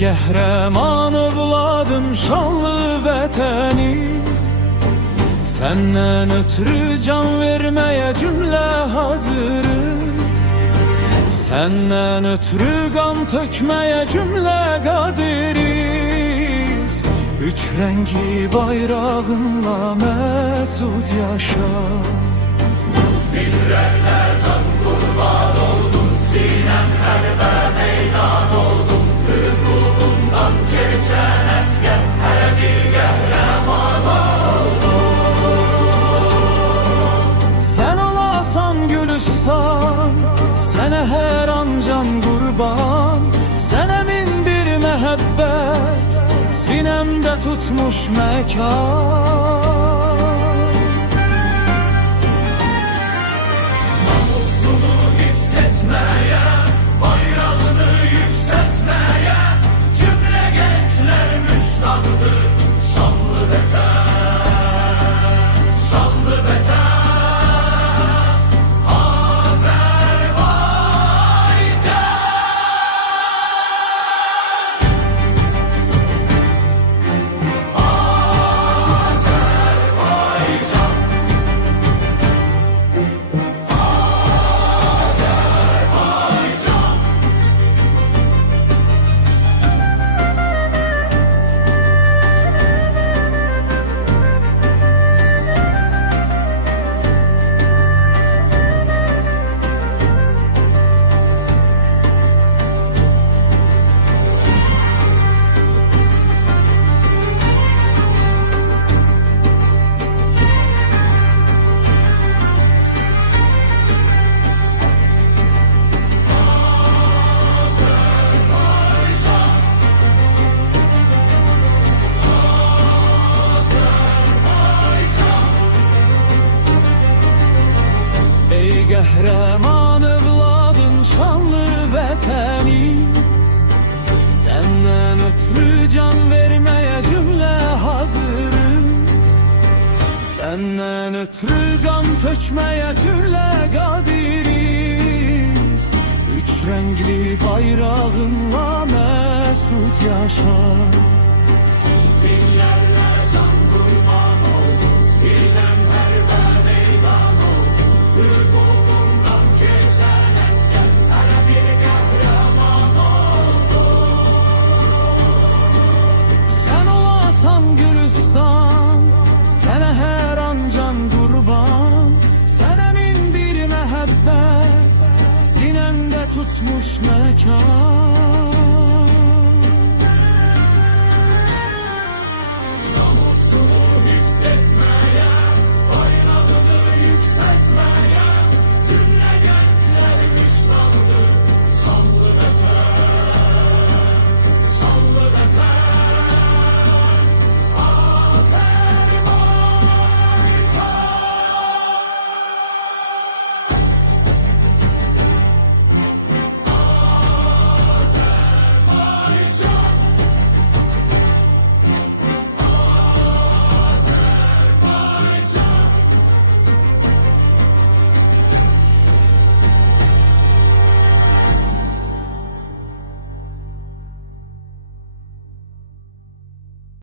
qəhrəman övladım şanlı vətəni, səndən ötürü can verməyə cümlə hazırız, səndən ötürü qan tökməyə cümlə qadiriz. Üç rəngli bayrağınla məsud yaşa. Minlərlə can qurban oldum, sinem hərbə meydan oldum. Hüququndan keçən əskər hər bir qəhrəman oldum. Sən olasan Gülüstan, sənə hər an can qurban, sənə min bir məhəbbət sinemdə tutmuş məkan. Namusunu hifz etməyə, bayrağını yüksəltməyə cümlə gənclər müştaqdır. Şanlı vətən, şanlı vətən, qəhrəman övladın şanlı vətəni, səndən ötürü can verməyə cümlə hazırız, səndən ötürü qan tökməyə cümlə qadiriz. Üç rəngli bayrağınla məsud yaşa. minlərlə can qurban oldum, sinem hərbə meydan oldum. Hüququndan keçən əskər hər bir qəhrəman oldum. Sən olasan Gülüstan, sənə hər an can qurban, sənə min bir məhəbbət sinemdə tutmuş məkan.